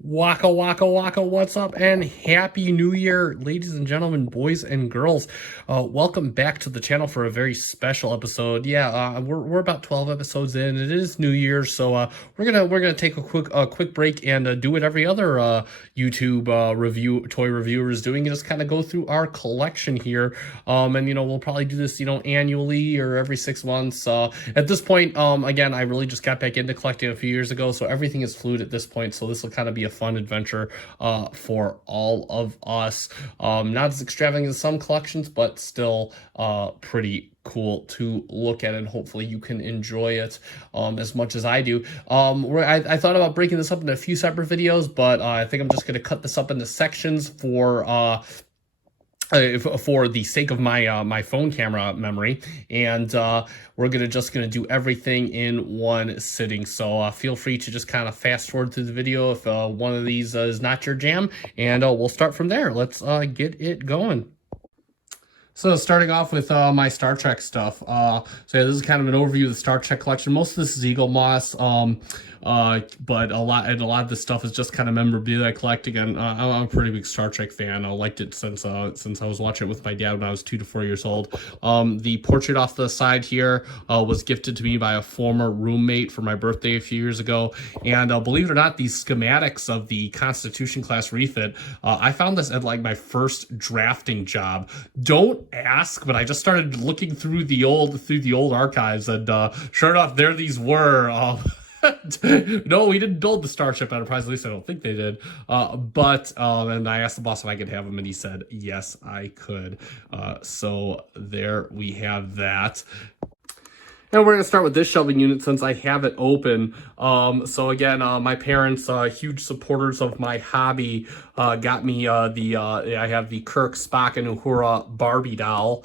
Waka waka waka, what's up? And happy new year, ladies and gentlemen, boys and girls. Welcome back to the channel for a very special episode. Yeah, we're about 12 episodes in. It is New Year's, so we're gonna take a quick break and do what every other YouTube toy reviewer is doing, and just kind of go through our collection here. And we'll probably do this annually or every 6 months. At this point, again, I really just got back into collecting a few years ago, so everything is fluid at this point. So this will kind of be a fun adventure for all of us. Not as extravagant as some collections, but still pretty cool to look at, and hopefully you can enjoy it as much as I do. I thought about breaking this up into a few separate videos, but I think I'm just going to cut this up into sections for the sake of my phone camera memory, and we're just gonna do everything in one sitting. So feel free to just kind of fast forward through the video if one of these is not your jam, and we'll start from there. Let's get it going. So starting off with my Star Trek stuff. So yeah, this is kind of an overview of the Star Trek collection. Most of this is Eagle Moss, but a lot of this stuff is just kind of memorabilia I collect. Again, I'm a pretty big Star Trek fan. I liked it since I was watching it with my dad when I was 2 to 4 years old. The portrait off the side here was gifted to me by a former roommate for my birthday a few years ago. And believe it or not, these schematics of the Constitution class refit, I found this at like my first drafting job. Don't ask, but I just started looking through the old archives, and sure enough, there these were. No, we didn't build the Starship Enterprise. At least I don't think they did. And I asked the boss if I could have them, and he said yes, I could. So there we have that. And we're going to start with this shelving unit since I have it open. So again, my parents, huge supporters of my hobby, got me I have the Kirk, Spock, and Uhura Barbie doll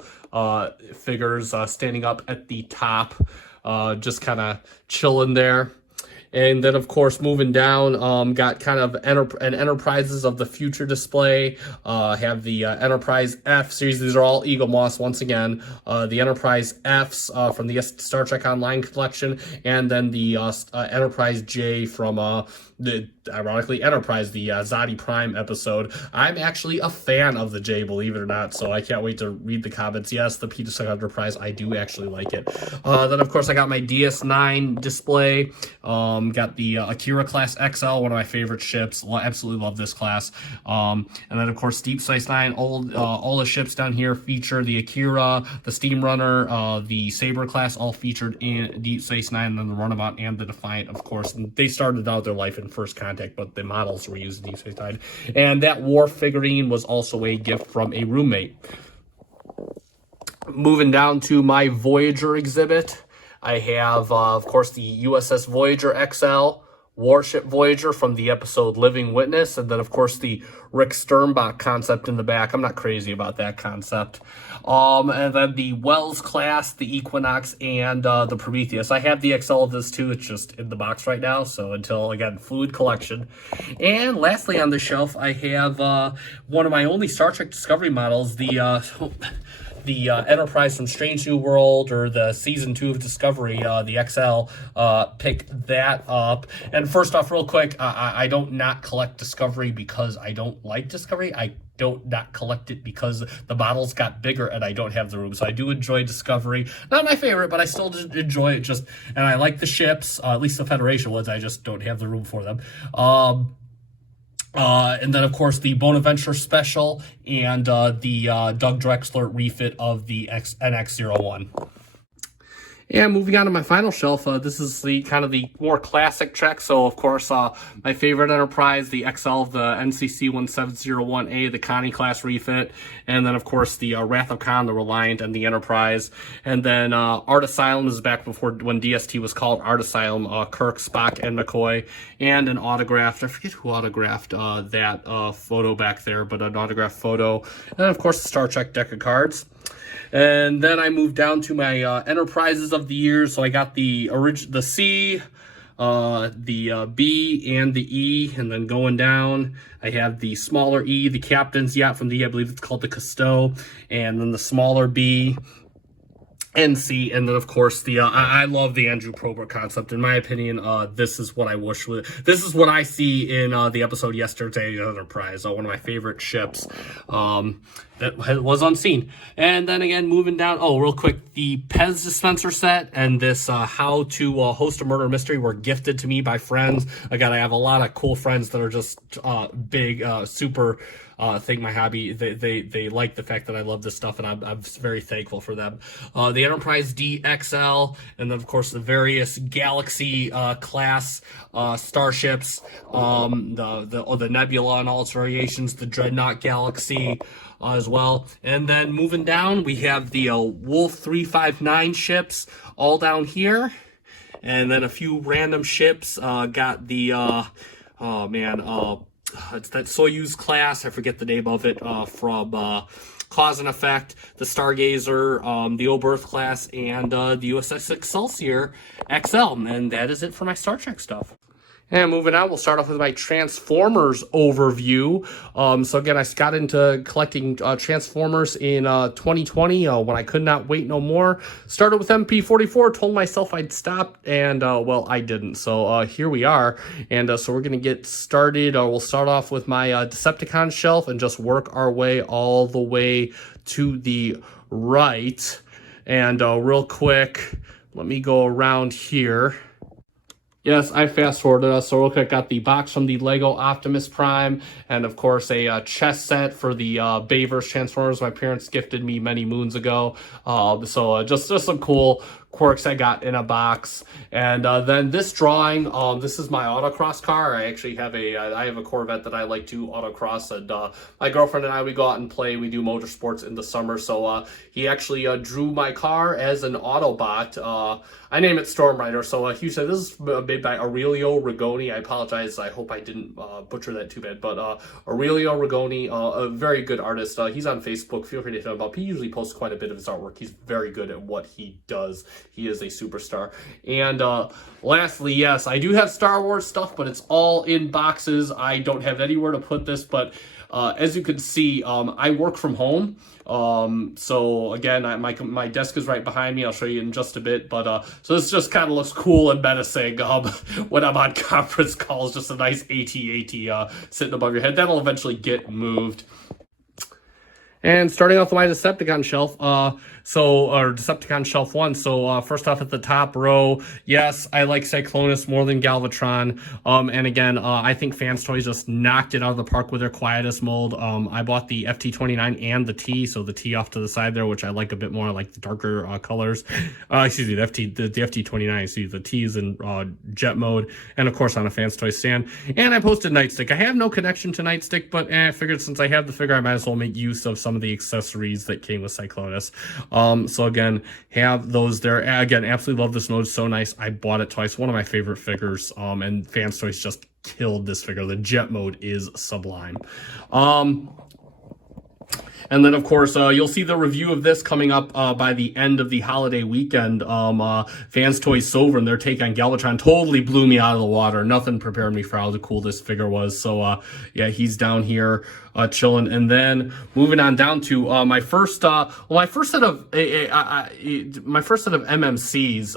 figures standing up at the top, just kind of chilling there. And then, of course, moving down, got kind of an Enterprises of the Future display. Have the Enterprise F series. These are all Eagle Moss once again. The Enterprise Fs from the Star Trek Online collection, and then the Enterprise J from ironically Enterprise, the Zadi Prime episode. I'm actually a fan of the J, believe it or not, so I can't wait to read the comments. Yes, the Peter Enterprise, I do actually like it. Then, of course, I got my DS9 display. Got the Akira Class XL, one of my favorite ships. Absolutely love this class. And then, of course, Deep Space Nine. All the ships down here feature the Akira, the Steam Runner, the Saber class, all featured in Deep Space Nine, and then the Runabout and the Defiant, of course. And they started out their life in First Contact, but the models were used in Deep Space Nine. And that Worf figurine was also a gift from a roommate. Moving down to my Voyager exhibit, I have, of course, the USS Voyager XL, Warship Voyager from the episode Living Witness, and then, of course, the Rick Sternbach concept in the back. I'm not crazy about that concept. And then the Wells class, the Equinox, and the Prometheus. I have the XL of this too. It's just in the box right now, so until, again, fluid collection. And lastly on the shelf, I have one of my only Star Trek Discovery models, the Enterprise from Strange New World, or the Season 2 of Discovery, the XL, pick that up. And first off, real quick, I don't not collect Discovery because I don't like Discovery. I don't not collect it because the bottles got bigger and I don't have the room. So I do enjoy Discovery. Not my favorite, but I still enjoy it. And I like the ships, at least the Federation ones. I just don't have the room for them. And then, of course, the Bonaventure Special and the Doug Drexler refit of the NX-01. And moving on to my final shelf, this is the kind of the more classic Trek. So, of course, my favorite Enterprise, the XL of the NCC 1701A, the Connie class refit. And then, of course, the Wrath of Khan, the Reliant, and the Enterprise. And then Art Asylum is back before when DST was called Art Asylum, Kirk, Spock, and McCoy. And an autographed, I forget who autographed that photo back there, but an autographed photo. And, of course, the Star Trek deck of cards. And then I moved down to my Enterprises of the year. So I got the C, the B, and the E. And then going down, I have the smaller E, the Captain's Yacht from the E, I believe it's called the Cousteau. And then the smaller B. and see. And then of course the I love the Andrew Probert concept. In my opinion, this is what I wish with this is what I see in the episode Yesterday's Enterprise, one of my favorite ships that was unseen. And then again, moving down, real quick, the Pez dispenser set and this how to host a murder mystery were gifted to me by friends. Again, I have a lot of cool friends that are just big super think my hobby, they like the fact that I love this stuff, and I'm very thankful for them. The Enterprise DXL, and then of course the various Galaxy class starships, the Nebula and all its variations, the Dreadnought Galaxy as well. And then moving down, we have the Wolf 359 ships all down here, and then a few random ships. Got the it's that Soyuz class, I forget the name of it, from Cause and Effect, the Stargazer, the Oberth class, and the USS Excelsior XL. And that is it for my Star Trek stuff. And moving on, we'll start off with my Transformers overview. So again, I got into collecting Transformers in 2020 when I could not wait no more. Started with MP44, told myself I'd stop, and well, I didn't. So here we are. And so we're going to get started. We'll start off with my Decepticon shelf and just work our way all the way to the right. And real quick, let me go around here. Yes, I fast forwarded. So real quick, got the box from the Lego Optimus Prime, and of course a chess set for the Bayverse Transformers my parents gifted me many moons ago. So just some cool quirks I got in a box. And then this drawing, this is my autocross car. I actually have I have a Corvette that I like to autocross, and my girlfriend and I, we go out and play. We do motorsports in the summer. So he actually drew my car as an Autobot. I name it Storm Rider. So he said this is made by Aurelio Rigoni. I apologize. I hope I didn't butcher that too bad. But Aurelio Rigoni, a very good artist. He's on Facebook. Feel free to hit him up. He usually posts quite a bit of his artwork. He's very good at what he does. He is a superstar. And lastly, yes, I do have Star Wars stuff, but it's all in boxes. I don't have anywhere to put this, but as you can see, I work from home. So again, my desk is right behind me. I'll show you in just a bit, but so this just kind of looks cool and menacing when I'm on conference calls. Just a nice AT-AT sitting above your head. That'll eventually get moved. And starting off with my Decepticon shelf, or Decepticon shelf 1. So first off at the top row, yes, I like Cyclonus more than Galvatron. And again, I think Fans Toys just knocked it out of the park with their Quietus mold. I bought the FT29 and the T, so the T off to the side there, which I like a bit more. I like the darker colors. Excuse me, the FT29. See, the T is in jet mode, and of course on a Fans Toys stand. And I posted Nightstick. I have no connection to Nightstick, but I figured since I have the figure, I might as well make use of some of the accessories that came with Cyclonus. So again, have those there. Again, absolutely love this mode. So nice. I bought it twice. One of my favorite figures. And Fans Toys just killed this figure. The jet mode is sublime. And then, of course, you'll see the review of this coming up by the end of the holiday weekend. Fans Toys Sovereign, their take on Galvatron totally blew me out of the water. Nothing prepared me for how cool this figure was. So, yeah, he's down here chilling. And then moving on down to my first set of MMCs,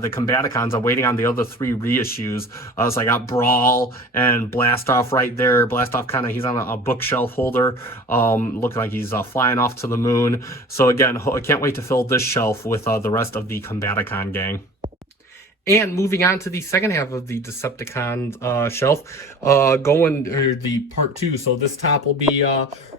the Combaticons. I'm waiting on the other 3 reissues. So I got Brawl and Blastoff right there. Blastoff he's on a bookshelf holder, looking like he's flying off to the moon. So again, I can't wait to fill this shelf with the rest of the Combaticon gang. And moving on to the second half of the Decepticon shelf, going the part 2. So this top will be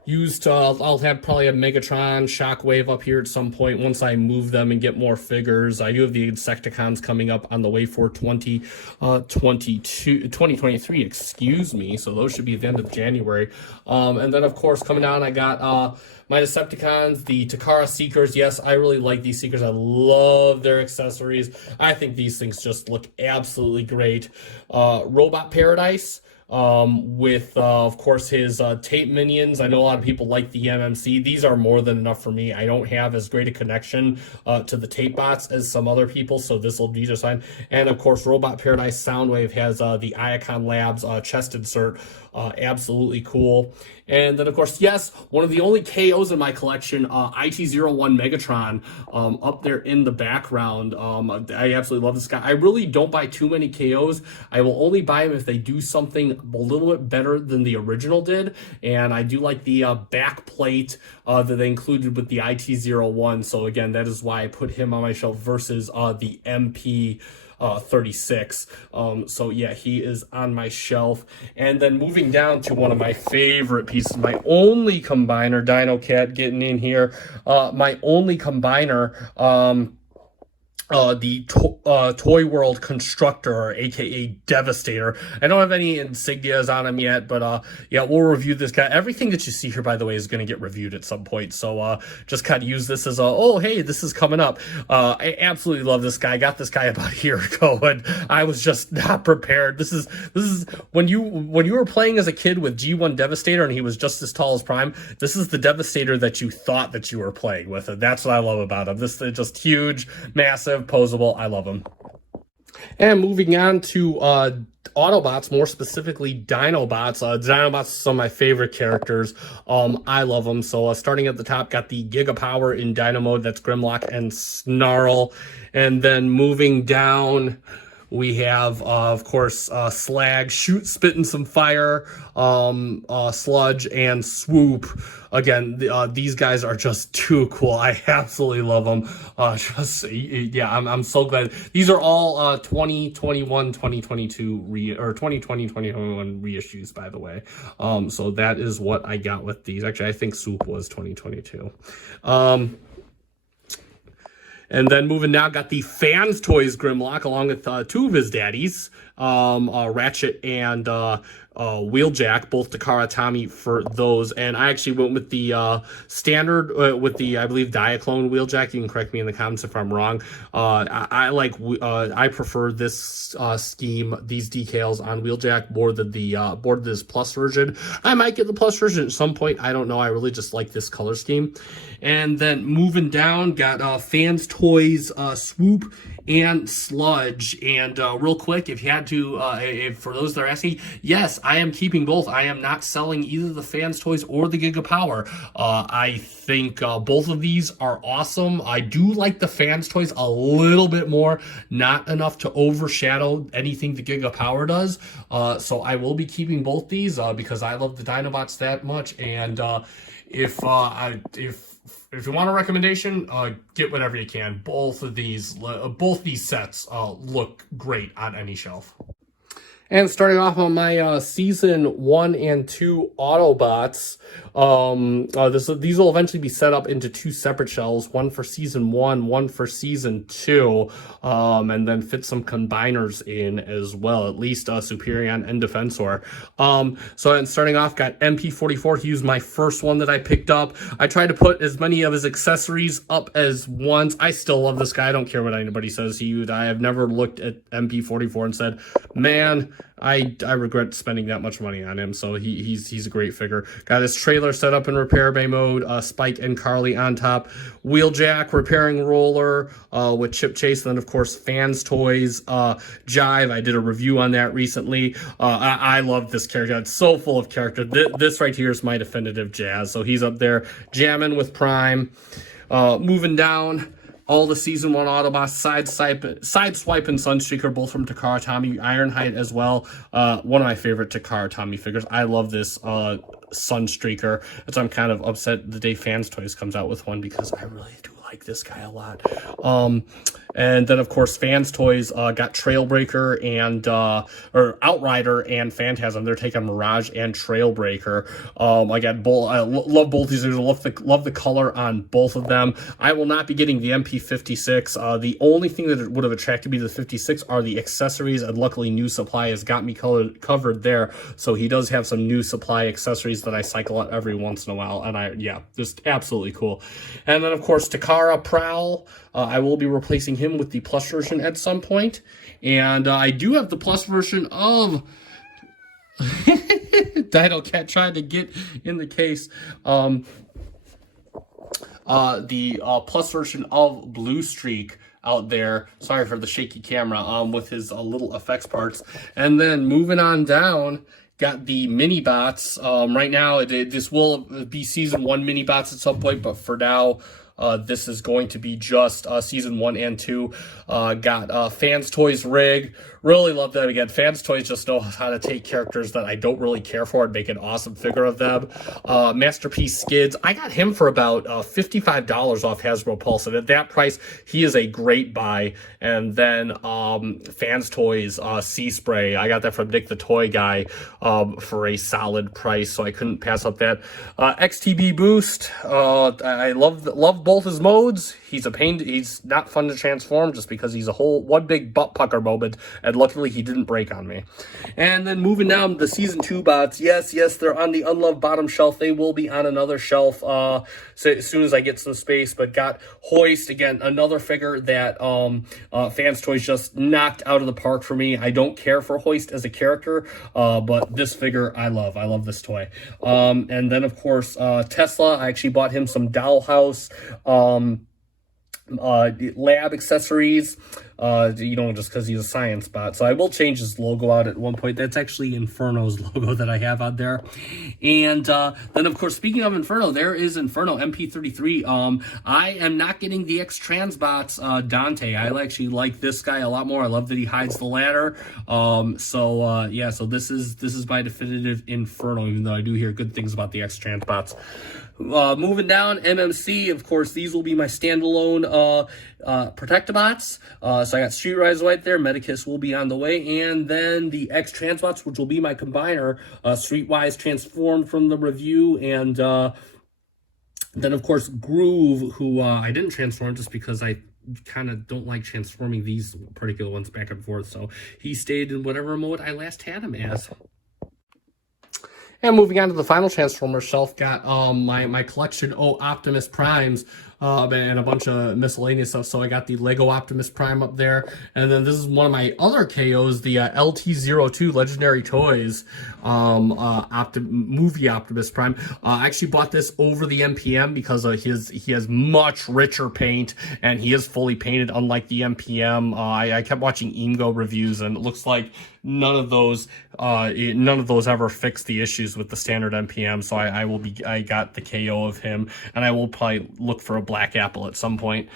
used. I'll have probably a Megatron Shockwave up here at some point once I move them and get more figures. I do have the Insecticons coming up on the way for 2023. Excuse me. So those should be at the end of January. And then of course coming down, I got my Decepticons, the Takara Seekers. Yes, I really like these Seekers. I love their accessories. I think these things just look absolutely great. Robot Paradise. with, of course, his tape minions. I know a lot of people like the MMC. These are more than enough for me. I don't have as great a connection to the tape bots as some other people, so this will be just fine. And, of course, Robot Paradise Soundwave has the Iacon Labs chest insert. Absolutely cool. And then, of course, yes, one of the only KOs in my collection, IT-01 Megatron, up there in the background. I absolutely love this guy. I really don't buy too many KOs. I will only buy them if they do something a little bit better than the original did. And I do like the back plate that they included with the IT-01. So, again, that is why I put him on my shelf versus the MP 36. So yeah, he is on my shelf. And then moving down to one of my favorite pieces, my only combiner, Dino Cat getting in here, my only combiner, the Toy World Constructor, aka Devastator. I don't have any insignias on him yet, but yeah, we'll review this guy. Everything that you see here, by the way, is going to get reviewed at some point. So just kind of use this as a, oh, hey, this is coming up. I absolutely love this guy. I got this guy about a year ago, and I was just not prepared. This is when you were playing as a kid with G1 Devastator, and he was just as tall as Prime. This is the Devastator that you thought that you were playing with, and that's what I love about him. This is just huge, massive, posable. I love them. And moving on to Autobots, more specifically Dinobots. Dinobots are some of my favorite characters. I love them. So starting at the top, got the Giga Power in Dino mode. That's Grimlock and Snarl. And then moving down, we have, of course, Slag, Shoot, Spitting Some Fire, Sludge, and Swoop. Again, these guys are just too cool. I absolutely love them. Yeah, I'm so glad. These are all 2021, 2022, or 2020, 2021 reissues, by the way. So that is what I got with these. Actually, I think Swoop was 2022. And then moving now, got the Fans Toys Grimlock along with two of his daddies, Ratchet and Wheeljack, both Takara Tommy for those. And I actually went with the standard, with the, I believe, Diaclone Wheeljack. You can correct me in the comments if I'm wrong. I prefer this scheme, these decals on Wheeljack more than this plus version. I might get the plus version at some point. I don't know. I really just like this color scheme. And then moving down, got Fans Toys, Swoop, and Sludge. And real quick, if you had to, for those that are asking, yes, I am keeping both. I am not selling either the Fans Toys or the Giga Power. I think both of these are awesome. I do like the Fans Toys a little bit more, not enough to overshadow anything the Giga Power does. So I will be keeping both these because I love the Dinobots that much. And if you want a recommendation, get whatever you can. Both these sets look great on any shelf. And starting off on my season 1 and 2 Autobots, these will eventually be set up into two separate shelves, one for season 1, one for season 2, and then fit some combiners in as well, at least Superion and Defensor. So and starting off, got MP44. He was my first one that I picked up. I tried to put as many of his accessories up as once. I still love this guy. I don't care what anybody says. I have never looked at MP44 and said, man, I regret spending that much money on him. So he's a great figure. Got his trailer set up in repair bay mode. Spike and Carly on top. Wheeljack repairing roller with Chip Chase. And then of course Fans Toys Jive. I did a review on that recently. I love this character. It's so full of character. This right here is my definitive Jazz. So he's up there jamming with Prime. Moving down. All the Season 1 Autobots, Sideswipe and Sunstreaker, both from Takara Tommy. Ironhide as well. One of my favorite Takara Tommy figures. I love this Sunstreaker. That's why I'm kind of upset the day Fans Toys comes out with one, because I really do like this guy a lot. And then, of course, Fans Toys got Trailbreaker and or Outrider and Phantasm. They're taking Mirage and Trailbreaker. I got both. I love both these. I love the color on both of them. I will not be getting the MP56. The only thing that would have attracted me to the 56 are the accessories, and luckily New Supply has got me covered there. So he does have some New Supply accessories that I cycle out every once in a while, and yeah, just absolutely cool. And then, of course, Takara Prowl. I will be replacing him with the plus version at some point. And I do have the plus version of Dino Cat tried to get in the case. The plus version of Blue Streak out there. Sorry for the shaky camera. With his little effects parts. And then moving on down, got the mini bots. Right now, this will be season 1 mini bots at some point, but for now, this is going to be just season 1 and 2. Got Fans Toys Rig. Really love them. Again, Fans Toys just know how to take characters that I don't really care for and make an awesome figure of them. Masterpiece Skids. I got him for about $55 off Hasbro Pulse, and at that price, he is a great buy. And then Fans Toys Sea Spray. I got that from Nick the Toy Guy for a solid price, so I couldn't pass up that. XTB Boost. I love both his modes. He's a pain. He's not fun to transform just because he's one big butt pucker moment, and luckily he didn't break on me. And then moving down the season 2 bots. Yes, they're on the unloved bottom shelf. They will be on another shelf so as soon as I get some space. But got Hoist, again, another figure that Fans Toys just knocked out of the park for me. I don't care for Hoist as a character, but this figure I love. I love this toy. And then of course Tesla. I actually bought him some Dollhouse lab accessories, just because he's a science bot. So I will change his logo out at one point. That's actually Inferno's logo that I have out there. And then, of course, speaking of Inferno, there is Inferno MP33. I am not getting the X-Trans bots Dante. I actually like this guy a lot more. I love that he hides the ladder. So this is my definitive Inferno, even though I do hear good things about the X-Trans bots. Moving down, MMC, of course, these will be my standalone Protectobots. So I got Streetwise right there. Medicus will be on the way. And then the X-Transbots, which will be my combiner. Streetwise transformed from the review. And then, of course, Groove, who I didn't transform just because I kind of don't like transforming these particular ones back and forth. So he stayed in whatever mode I last had him as. And moving on to the final Transformer shelf, got my collection Optimus Primes and a bunch of miscellaneous stuff. So I got the Lego Optimus Prime up there. And then this is one of my other KOs, the LT02 Legendary Toys movie Optimus Prime. I actually bought this over the MPM because he has much richer paint, and he is fully painted, unlike the MPM. I kept watching Ingo reviews, and it looks like none of those ever fixed the issues with the standard MPM. So I got the KO of him, and I will probably look for a Black Apple at some point.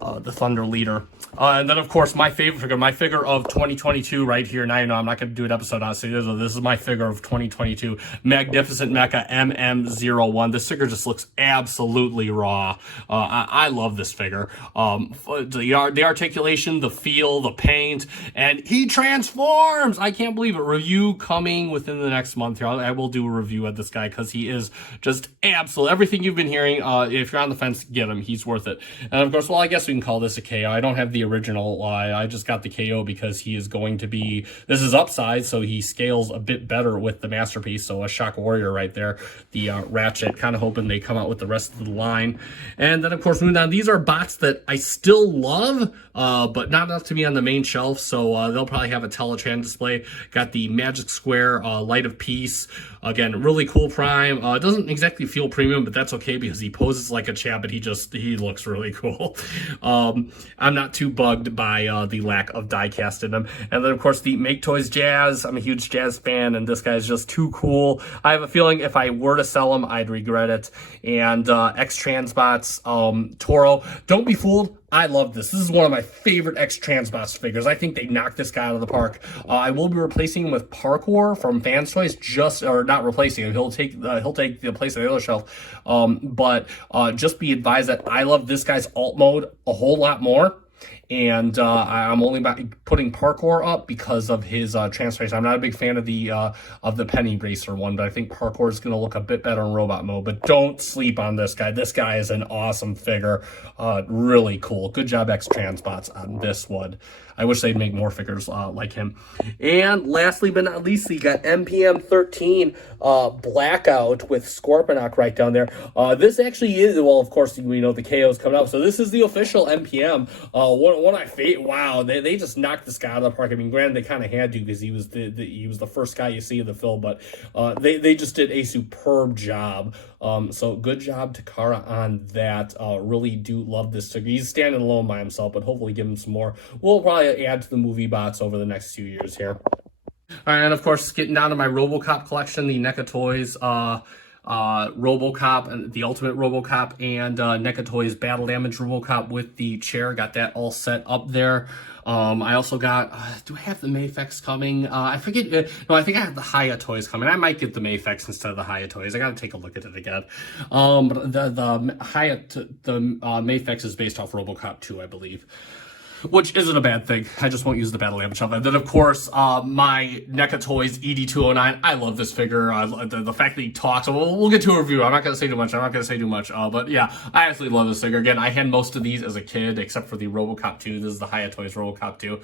The Thunder Leader. And then, of course, my figure of 2022 right here. Now, I'm not going to do an episode on it, so this is my figure of 2022. Magnificent Mecha MM01. This figure just looks absolutely raw. I love this figure. The articulation, the feel, the paint, and he transforms! I can't believe it. Review coming within the next month here. I will do a review of this guy because he is just absolute. Everything you've been hearing, if you're on the fence, get him. He's worth it. And, of course, well, I guess we can call this a KO. I don't have the original. I just got the KO because he is going to be, this is upside, so he scales a bit better with the Masterpiece. So a Shock Warrior right there, the Ratchet, kind of hoping they come out with the rest of the line. And then, of course, moving on, these are bots that I still love, but not enough to be on the main shelf, so they'll probably have a Teletran display. Got the Magic Square Light of Peace. Again, really cool Prime. It doesn't exactly feel premium, but that's okay because he poses like a champ, but he looks really cool. I'm not too bugged by the lack of die-cast in him. And then, of course, the Make Toys Jazz. I'm a huge Jazz fan, and this guy's just too cool. I have a feeling if I were to sell him, I'd regret it. And X-Transbots Toro. Don't be fooled. I love this. This is one of my favorite X-Transbots figures. I think they knocked this guy out of the park. I will be replacing him with Parkour from Fans Toys, or not replacing him. He'll take the place of the other shelf. But just be advised that I love this guy's alt mode a whole lot more. And I'm only putting Parkour up because of his transformation. I'm not a big fan of the Penny Racer one, but I think Parkour is going to look a bit better in robot mode. But don't sleep on this guy. This guy is an awesome figure. Really cool. Good job, X-Transbots, on this one. I wish they'd make more figures like him. And lastly but not least, you got MPM 13 Blackout with Scorponok right down there. This actually is, well, of course, we know the KO is coming up. So this is the official MPM. one of my wow, they just knocked this guy out of the park. I mean, granted, they kind of had to because he was the first guy you see in the film, but they just did a superb job. So good job Takara on that. Really do love this sticker. He's standing alone by himself, but hopefully give him some more. We'll probably add to the movie bots over the next few years here. All right, and of course, getting down to my RoboCop collection, the NECA Toys RoboCop and the Ultimate RoboCop and NECA Toys Battle Damage RoboCop with the chair. Got that all set up there. I also got, do I have the Mayfex coming? I forget. No, I think I have the Haya Toys coming. I might get the Mayfex instead of the Haya Toys. I got to take a look at it again. But the Mayfex is based off RoboCop 2, I believe. Which isn't a bad thing. I just won't use the Battle Damage stuff. And then, of course, my NECA Toys ED209. I love this figure. The fact that he talks. We'll get to a review. I'm not going to say too much. But yeah, I absolutely love this figure. Again, I had most of these as a kid, except for the RoboCop 2. This is the Haya Toys RoboCop 2.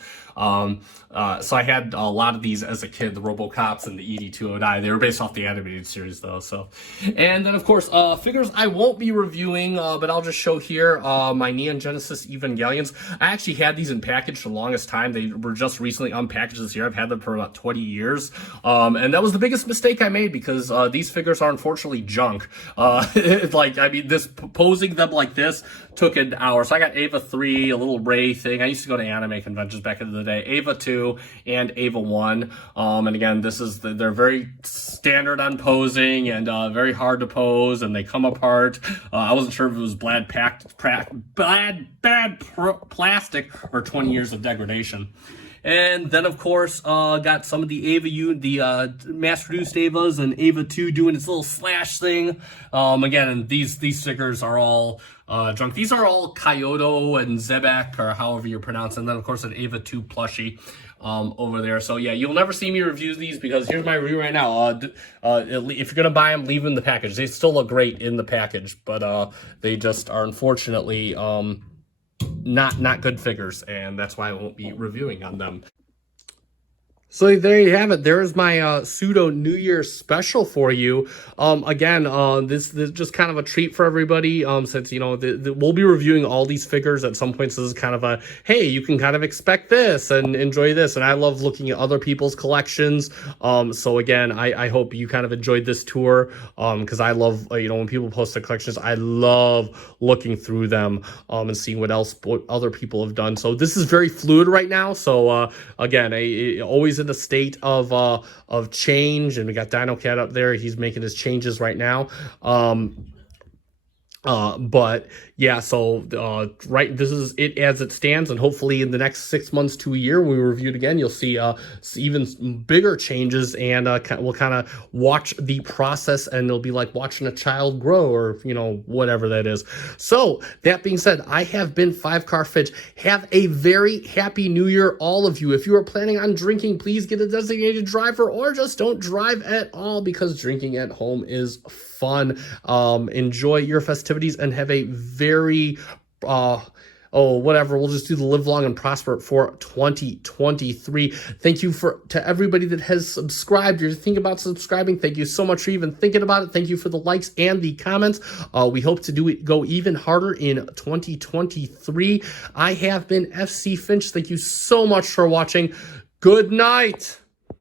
So I had a lot of these as a kid, the RoboCops and the ED209. They were based off the animated series, though. So, and then, of course, figures I won't be reviewing, but I'll just show here my Neon Genesis Evangelions. I actually had these in package for the longest time. They were just recently unpackaged this year. I've had them for about 20 years. And that was the biggest mistake I made because these figures are unfortunately junk. Like, I mean, posing them like this took an hour. So I got Ava 3, a little Ray thing. I used to go to anime conventions back in the day. Ava 2 and Ava 1. And again, they're very standard on posing and very hard to pose, and they come apart. I wasn't sure if it was bad plastic or 20 years of degradation. And then, of course, got some of the the mass-produced Avas and Ava 2 doing its little slash thing. Again, and these stickers are all junk. These are all Kyoto and Zebek, or however you pronounce it. And then, of course, an Ava 2 plushie over there. So, yeah, you'll never see me review these because here's my review right now. If you're going to buy them, leave them in the package. They still look great in the package, but they just are unfortunately not good figures, and that's why I won't be reviewing on them. So there you have it. There's my pseudo New Year's special for you. Again, this is just kind of a treat for everybody. Since we'll be reviewing all these figures at some points. This is kind of a hey, you can kind of expect this and enjoy this. And I love looking at other people's collections. So again, I hope you kind of enjoyed this tour. Because I love when people post their collections, I love looking through them and seeing what other people have done. So this is very fluid right now. So again, always in the state of change, and we got Dino Cat up there. He's making his changes right now. But yeah, so right, this is it as it stands, and hopefully in the next 6 months to a year, when we review it again, you'll see even bigger changes, and we'll kind of watch the process, and it'll be like watching a child grow, or whatever that is. So that being said, I have been 5-Car Finch. Have a very happy New Year, all of you. If you are planning on drinking, please get a designated driver, or just don't drive at all, because drinking at home is fun. Enjoy your festivities and have a very whatever. We'll just do the live long and prosper for 2023. Thank you to everybody that has subscribed. You're thinking about subscribing. Thank you so much for even thinking about it. Thank you for the likes and the comments. We hope to go even harder in 2023. I have been FC Finch. Thank you so much for watching. Good night.